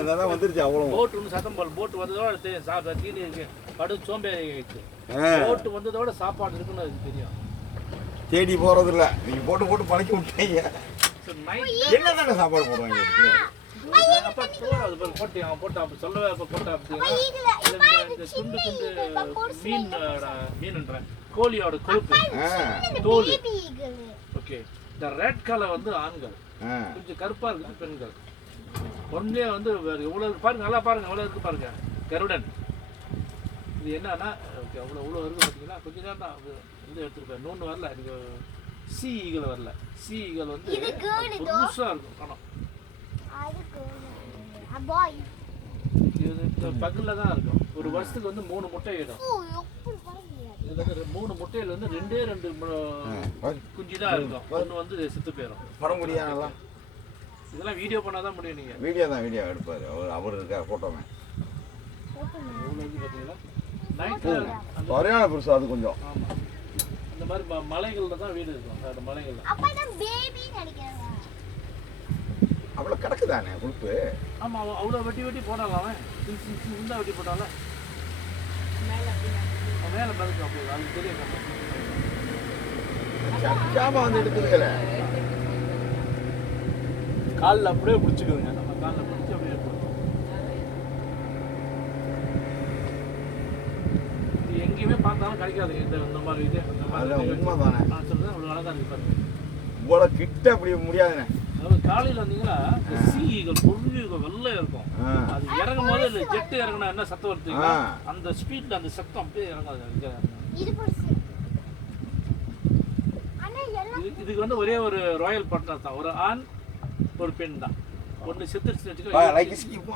அதான் வந்துருச்சு அவ்வளோ. போட் ஒன்று சத்தம் போல் போட் வந்ததோட தெரியும் தீனி இருக்கு படு சோம்பேறி ஆயிடுச்சு. போட்டு வந்ததோட சாப்பாடு இருக்குன்னு அதுக்கு தெரியும். தேடி போறது இல்ல, நீங்க போட்டு போட்டு பழக்கி விட்டீங்க. என்னதானே சாப்பாடு போடுவாங்க அப்ப சோறு அது போட்டு அவன் போட்டான் அப்படி சொல்லவே அப்ப போட்டா அப்படின்னா இந்த துண்டு துண்டு மீன்ன்ற கோழியோட கொழுப்பு தோல். ஓகே, இந்த ரெட் கலர் வந்து ஆண்கள், கொஞ்சம் கருப்பா இருக்குது பெண்கள். ஒன்னே வந்து எவ்வளவு பாருங்க, நல்லா பாருங்க எவ்வளவு இருக்கு பாருங்க. கருடன் இது என்னன்னா அவ்வளோ இருக்கு பார்த்தீங்கன்னா. கொஞ்ச நேரம் தான் வந்து எடுத்துருப்பேன். இன்னொன்று வரல எனக்கு, சி ஈகல் வரல. சி ஈகல் வந்து புதுசாக இருக்கும். ஆனால் இது பகலில் தான் இருக்கும். ஒரு வருஷத்துக்கு வந்து 3 முட்டை இடும். இதுல வந்து 3 முட்டையில் வந்து 2 குஞ்சு தான் இருக்கும். ஒன்று வந்து செத்து போயிடும். பட முடியாதா? இதெல்லாம் வீடியோ பண்ணாதான் முடியும். நீங்க வீடியோ தான் வீடியோ எடுப்பாரு அவர் இருக்கா போட்டோமே. பார்த்தீங்களா சரியான பெருசு அது கொஞ்சம். ஆமா, இந்த மாதிரி மலைகள்ல தான் வீடு இருக்கும். அந்த மலைகள்ல அவ்வளோ கிடக்குதானே கொழுப்பு. ஆமா, அவ்வளோ வெட்டி வெட்டி போடலாம். அவன் இந்த வெட்டி போட்டால மேலே பறக்கும். அப்படி அது தெரியும். சக்காம வந்து எடுத்துருக்கல, காலில் அப்படியே பிடிச்சிக்குதுங்க. நம்ம காலில் பிடிச்சி அப்படியே எங்கேயுமே பார்த்தாலும் கிடைக்காது இந்த மாதிரி இது. உண்மைதானே நான் சொல்றேன், அவ்வளோ அழகா இருக்கு பாருங்க. இவ்வளோ கிட்ட அப்படி முடியாதுண்ணே. அதாவது காலையில் வந்தீங்கன்னா சீகள் பொருள் வெள்ளையா இருக்கும். அது இறங்கும் போது இல்லை ஜெட்டு இறங்கினா என்ன சத்தம் வருதுங்களா, அந்த ஸ்பீட்ல அந்த சத்தம் அப்படியே இறங்காது. இதுக்கு வந்து ஒரே ஒரு ராயல் பார்ட்னர் தான், ஒரு ஆண் ஒரு பெண் தான். ஒன்று செத்துருச்சுன்னு வச்சுக்கோ.